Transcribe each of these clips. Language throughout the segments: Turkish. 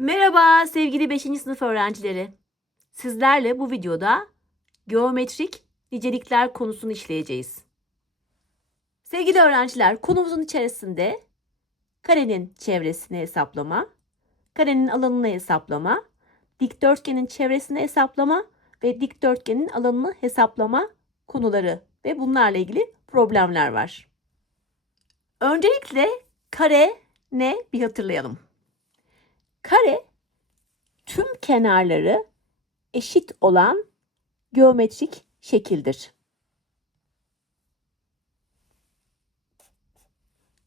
Merhaba sevgili 5. sınıf öğrencileri. Sizlerle bu videoda geometrik nicelikler konusunu işleyeceğiz. Sevgili öğrenciler, konumuzun içerisinde karenin çevresini hesaplama, karenin alanını hesaplama, dikdörtgenin çevresini hesaplama ve dikdörtgenin alanını hesaplama konuları ve bunlarla ilgili problemler var. Öncelikle kare ne bir hatırlayalım. Kare tüm kenarları eşit olan geometrik şekildir.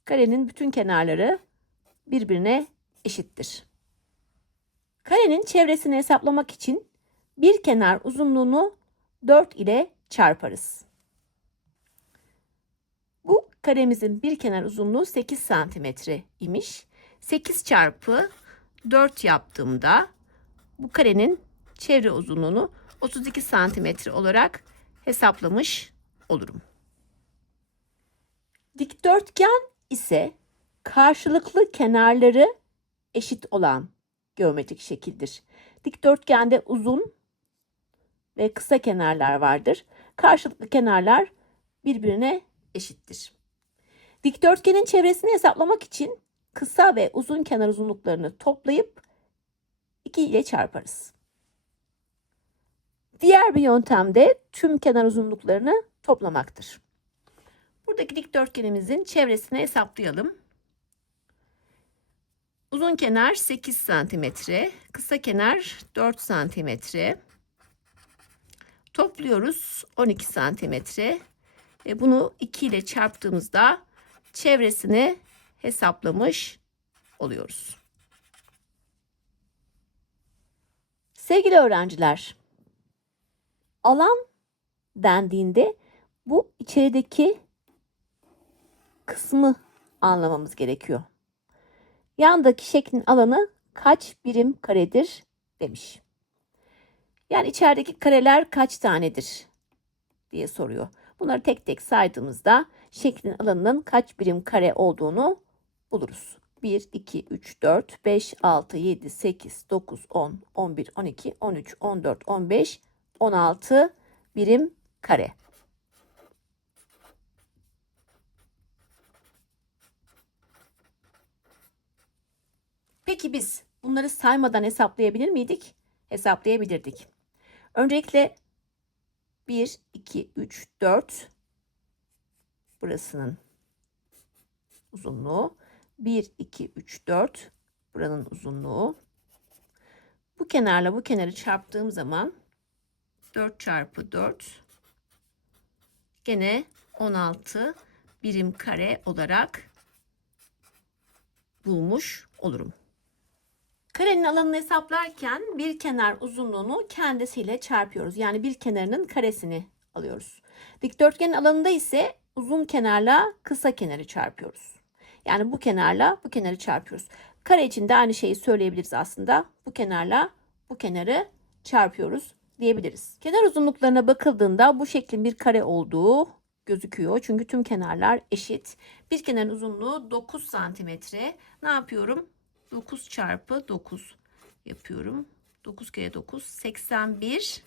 Karenin bütün kenarları birbirine eşittir. Karenin çevresini hesaplamak için bir kenar uzunluğunu 4 ile çarparız. Bu karemizin bir kenar uzunluğu 8 santimetre imiş. 8 çarpı 4 yaptığımda bu karenin çevre uzunluğunu 32 santimetre olarak hesaplamış olurum. Dikdörtgen ise karşılıklı kenarları eşit olan geometrik şekildir. Dikdörtgende uzun ve kısa kenarlar vardır. Karşılıklı kenarlar birbirine eşittir. Dikdörtgenin çevresini hesaplamak için kısa ve uzun kenar uzunluklarını toplayıp 2 ile çarparız. Diğer bir yöntem de tüm kenar uzunluklarını toplamaktır. Buradaki dikdörtgenimizin çevresini hesaplayalım. Uzun kenar 8 santimetre, kısa kenar 4 santimetre. Topluyoruz 12 santimetre bunu 2 ile çarptığımızda çevresini hesaplamış oluyoruz. Sevgili öğrenciler, alan dendiğinde bu içerideki kısmı anlamamız gerekiyor. Yandaki şeklin alanı kaç birim karedir demiş. Yani içerideki kareler kaç tanedir diye soruyor. Bunları tek tek saydığımızda şeklin alanının kaç birim kare olduğunu buluruz. 1, 2, 3, 4, 5, 6, 7, 8, 9, 10, 11, 12, 13, 14, 15, 16 birim kare. Peki biz bunları saymadan hesaplayabilir miydik? Hesaplayabilirdik. Öncelikle 1, 2, 3, 4 burasının uzunluğu. 1, 2, 3, 4 buranın uzunluğu. Bu kenarla bu kenarı çarptığım zaman 4 çarpı 4 gene 16 birim kare olarak bulmuş olurum. Karenin alanını hesaplarken bir kenar uzunluğunu kendisiyle çarpıyoruz. Yani bir kenarının karesini alıyoruz. Dikdörtgenin alanında ise uzun kenarla kısa kenarı çarpıyoruz. Yani bu kenarla bu kenarı çarpıyoruz. Kare için de aynı şeyi söyleyebiliriz aslında. Bu kenarla bu kenarı çarpıyoruz diyebiliriz. Kenar uzunluklarına bakıldığında bu şeklin bir kare olduğu gözüküyor. Çünkü tüm kenarlar eşit. Bir kenarın uzunluğu 9 santimetre. Ne yapıyorum? 9 çarpı 9 yapıyorum. 9 kere 9 81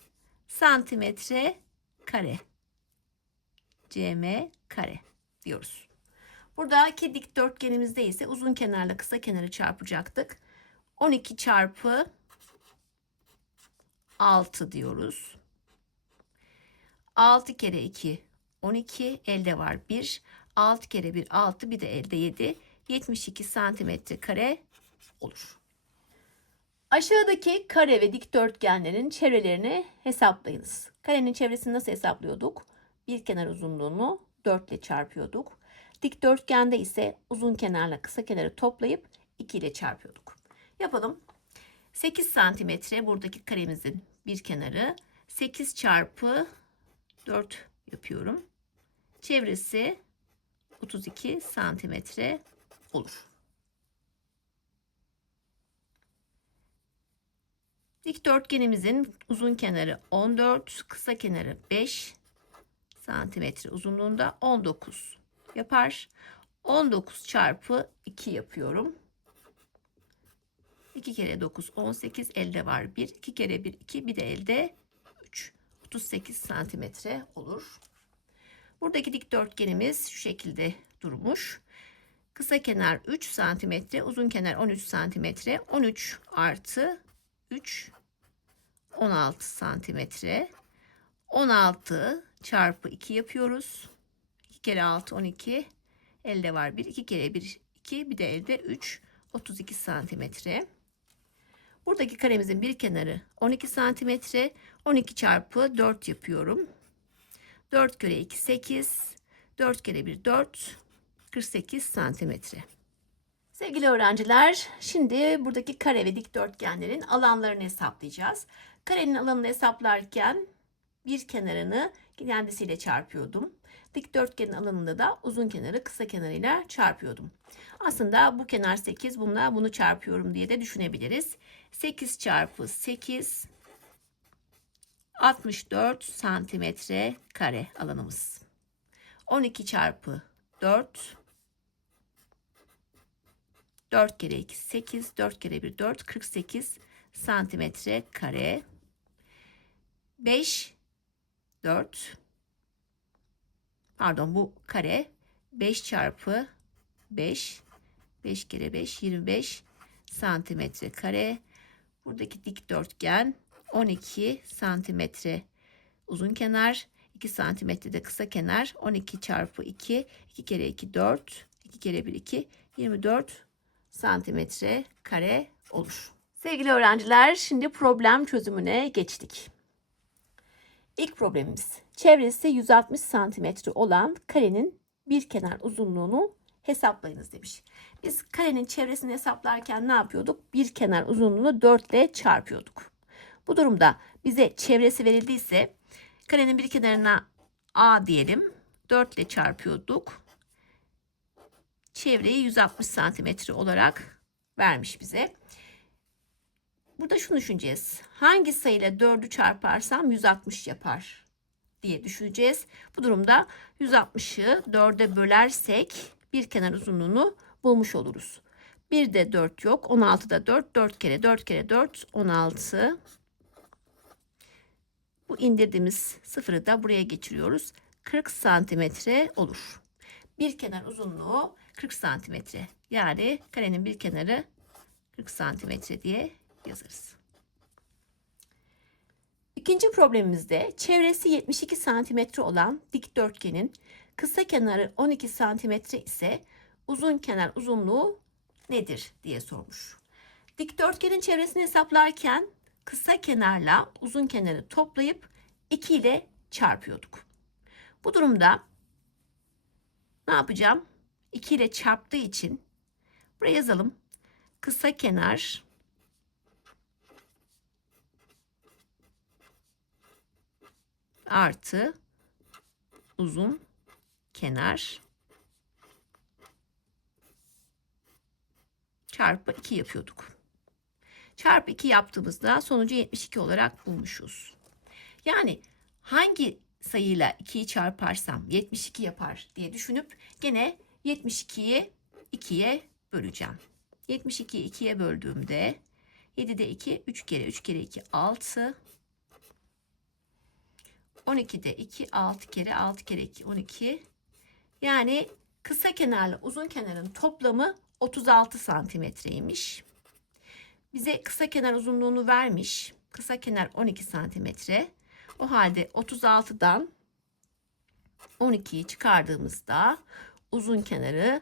santimetre kare. cm kare diyoruz. Buradaki dikdörtgenimizde ise uzun kenarla kısa kenarı çarpacaktık. 12 çarpı 6 diyoruz. 6 kere 2 12 elde var 1. 6 kere 1 6 bir de elde 7. 72 santimetre kare olur. Aşağıdaki kare ve dikdörtgenlerin çevrelerini hesaplayınız. Karenin çevresini nasıl hesaplıyorduk? Bir kenar uzunluğunu 4 ile çarpıyorduk. Dikdörtgende ise uzun kenarla kısa kenarı toplayıp 2 ile çarpıyorduk. Yapalım. 8 santimetre buradaki karemizin bir kenarı. 8 çarpı 4 yapıyorum. Çevresi 32 santimetre olur. Dikdörtgenimizin uzun kenarı 14, kısa kenarı 5 santimetre uzunluğunda 19 yapar. 19 çarpı 2 yapıyorum. 2 kere 9 18 elde var 1. 2 kere 1 2 bir de elde 3. 38 santimetre olur. Buradaki dikdörtgenimiz şu şekilde durmuş. Kısa kenar 3 santimetre, uzun kenar 13 santimetre. 13 artı 3 16 santimetre. 16 çarpı 2 yapıyoruz. 2 kere 6 12. Elde var 1. 2 kere 1 2. Bir de elde 3. 32 santimetre. Buradaki karemizin bir kenarı 12 santimetre. 12 çarpı 4 yapıyorum. 4 kere 2 8. 4 kere 1 4. 48 santimetre. Sevgili öğrenciler, şimdi buradaki kare ve dikdörtgenlerin alanlarını hesaplayacağız. Karenin alanını hesaplarken bir kenarını kendisiyle çarpıyordum. Dikdörtgenin alanında da uzun kenarı kısa kenarıyla çarpıyordum. Aslında bu kenar 8, bununla bunu çarpıyorum diye de düşünebiliriz. 8 çarpı 8 64 santimetre kare alanımız. 12 çarpı 4 4 kere 2 8 4 kere 1 4 48 santimetre kare 5 4 pardon bu kare 5 çarpı 5 5 kere 5 25 santimetre kare buradaki dikdörtgen 12 santimetre uzun kenar 2 santimetre de kısa kenar 12 çarpı 2 2 kere 2 4 2 kere 1 2 24 santimetre kare olur. Sevgili öğrenciler şimdi problem çözümüne geçtik. İlk problemimiz çevresi 160 santimetre olan karenin bir kenar uzunluğunu hesaplayınız demiş. Biz karenin çevresini hesaplarken ne yapıyorduk? Bir kenar uzunluğunu 4 ile çarpıyorduk. Bu durumda bize çevresi verildiyse karenin bir kenarına A diyelim. 4 ile çarpıyorduk. Çevreyi 160 santimetre olarak vermiş bize. Burada şunu düşüneceğiz. Hangi sayıyla 4'ü çarparsam 160 yapar diye düşüneceğiz. Bu durumda 160'ı 4'e bölersek bir kenar uzunluğunu bulmuş oluruz. Bir de 4 yok. 16'da 4. 4 kere 4 kere 4 16. Bu indirdiğimiz sıfırı da buraya geçiriyoruz. 40 santimetre olur. Bir kenar uzunluğu 40 santimetre. Yani karenin bir kenarı 40 santimetre diye yazarız. İkinci problemimizde çevresi 72 santimetre olan dikdörtgenin kısa kenarı 12 santimetre ise uzun kenar uzunluğu nedir diye sormuş. Dikdörtgenin çevresini hesaplarken kısa kenarla uzun kenarı toplayıp 2 ile çarpıyorduk. Bu durumda ne yapacağım? 2 ile çarptığı için buraya yazalım. Kısa kenar artı uzun kenar çarpı 2 yapıyorduk. Çarpı 2 yaptığımızda sonucu 72 olarak bulmuşuz. Yani hangi sayıyla 2'yi çarparsam 72 yapar diye düşünüp gene 72'yi 2'ye böleceğim. 72'yi 2'ye böldüğümde 7'de 2 3 kere 3 kere 2 6 12'de 2 6 kere 6 kere 2 12 yani kısa kenarla uzun kenarın toplamı 36 santimetreymiş. Bize kısa kenar uzunluğunu vermiş. Kısa kenar 12 santimetre. O halde 36'dan 12'yi çıkardığımızda uzun kenarı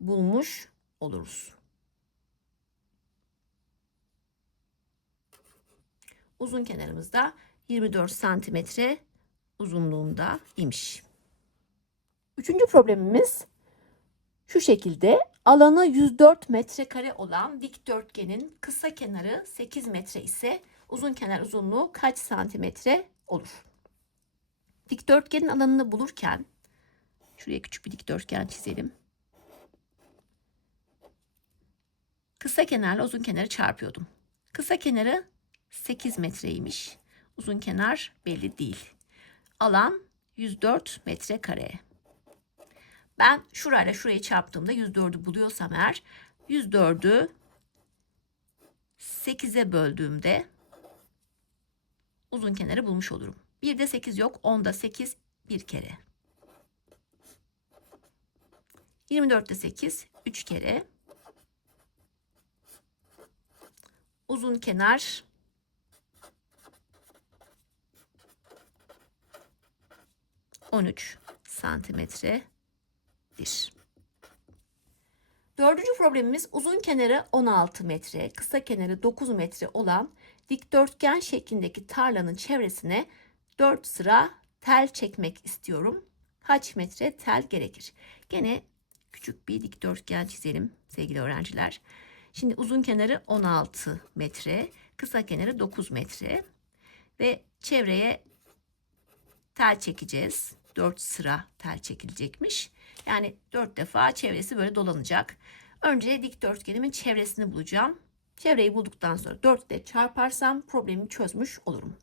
bulmuş oluruz. Uzun kenarımız da 24 santimetre uzunluğunda imiş. Üçüncü problemimiz şu şekilde alanı 104 metrekare olan dikdörtgenin kısa kenarı 8 metre ise uzun kenar uzunluğu kaç santimetre olur? Dikdörtgenin alanını bulurken şuraya küçük bir dikdörtgen çizelim. Kısa kenarla uzun kenarı çarpıyordum. Kısa kenarı 8 metreymiş. Uzun kenar belli değil. Alan 104 metrekare. Ben şurayla şurayı çarptığımda 104'ü buluyorsam eğer 104'ü 8'e böldüğümde uzun kenarı bulmuş olurum. 1'de 8 yok. 10'da 8 bir kere. 24'te 8 3 kere. Uzun kenar 13 santimetredir. Dördüncü problemimiz uzun kenarı 16 metre, kısa kenarı 9 metre olan dikdörtgen şeklindeki tarlanın çevresine 4 sıra tel çekmek istiyorum. Kaç metre tel gerekir? Gene küçük bir dikdörtgen çizelim sevgili öğrenciler. Şimdi uzun kenarı 16 metre, kısa kenarı 9 metre ve çevreye tel çekeceğiz. 4 sıra tel çekilecekmiş. Yani 4 defa çevresi böyle dolanacak. Önce dikdörtgenimin çevresini bulacağım. Çevreyi bulduktan sonra 4 ile çarparsam problemi çözmüş olurum.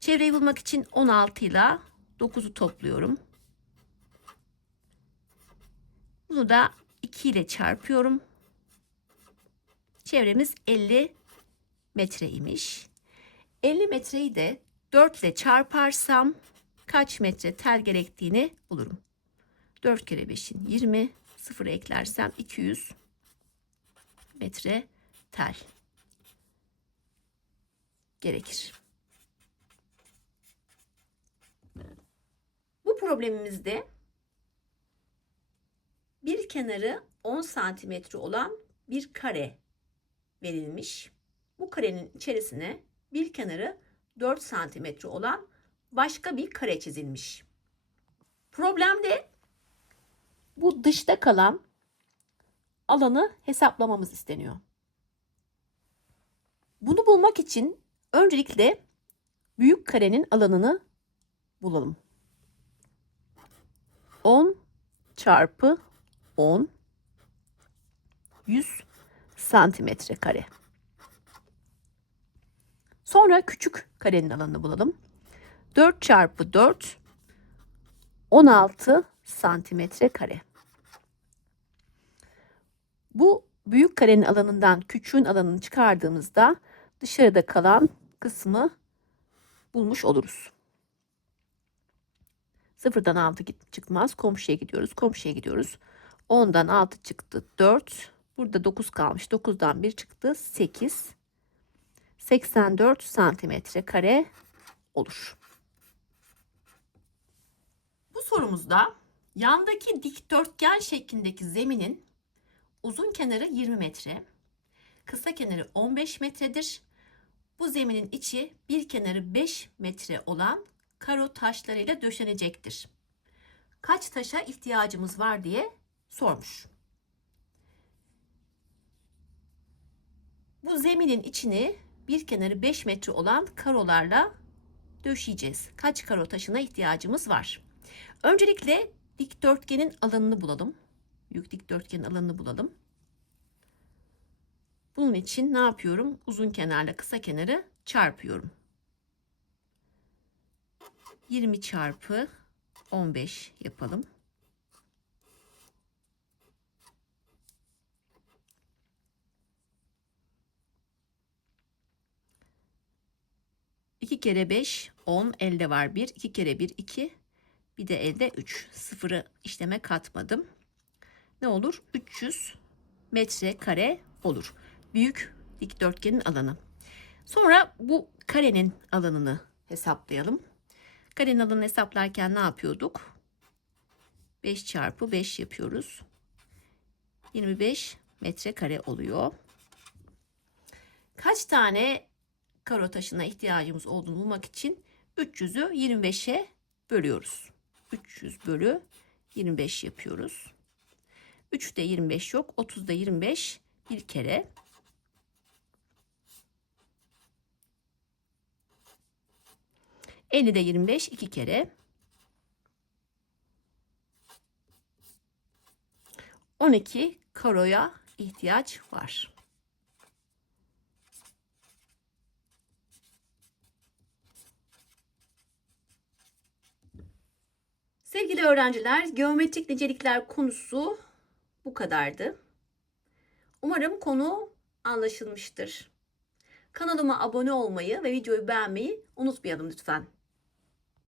Çevreyi bulmak için 16 ile 9'u topluyorum. Bunu da 2 ile çarpıyorum. Çevremiz 50 metreymiş. 50 metreyi de 4 ile çarparsam kaç metre tel gerektiğini bulurum. 4 kere 5'in 20, 0 eklersem 200 metre tel gerekir. Bu problemimizde bir kenarı 10 santimetre olan bir kare verilmiş. Bu karenin içerisine bir kenarı 4 santimetre olan başka bir kare çizilmiş. Problemde bu dışta kalan alanı hesaplamamız isteniyor. Bunu bulmak için öncelikle büyük karenin alanını bulalım. 10 çarpı 10 100 santimetre kare. Sonra küçük karenin alanını bulalım. 4 çarpı 4 16 santimetre kare. Bu büyük karenin alanından küçüğün alanını çıkardığımızda dışarıda kalan kısmı bulmuş oluruz. Sıfırdan 6 çıkmaz. Komşuya gidiyoruz. Komşuya gidiyoruz. 10'dan 6 çıktı 4. Burada 9 kalmış. 9'dan 1 çıktı 8. 84 santimetre kare olur. Sorumuzda yandaki dikdörtgen şeklindeki zeminin uzun kenarı 20 metre, kısa kenarı 15 metredir. Bu zeminin içi bir kenarı 5 metre olan karo taşlarıyla döşenecektir. Kaç taşa ihtiyacımız var diye sormuş. Bu zeminin içini bir kenarı 5 metre olan karolarla döşeyeceğiz. Kaç karo taşına ihtiyacımız var? Öncelikle dikdörtgenin alanını bulalım. Büyük dikdörtgenin alanını bulalım. Bunun için ne yapıyorum? Uzun kenarla kısa kenarı çarpıyorum. 20 çarpı 15 yapalım. İki kere 5 10 elde var 1 2 kere 1 2 bir de elde 3 sıfırı işleme katmadım. Ne olur? 300 metre kare olur. Büyük dikdörtgenin alanı. Sonra bu karenin alanını hesaplayalım. Karenin alanını hesaplarken ne yapıyorduk? 5 çarpı 5 yapıyoruz. 25 metrekare oluyor. Kaç tane karo taşına ihtiyacımız olduğunu bulmak için 300'ü 25'e bölüyoruz. 300 bölü 25 yapıyoruz. 3'te 25 yok. 30'da 25 bir kere. de 25 iki kere. 12 karoya ihtiyaç var. Sevgili öğrenciler, geometrik nicelikler konusu bu kadardı. Umarım konu anlaşılmıştır. Kanalıma abone olmayı ve videoyu beğenmeyi unutmayalım lütfen.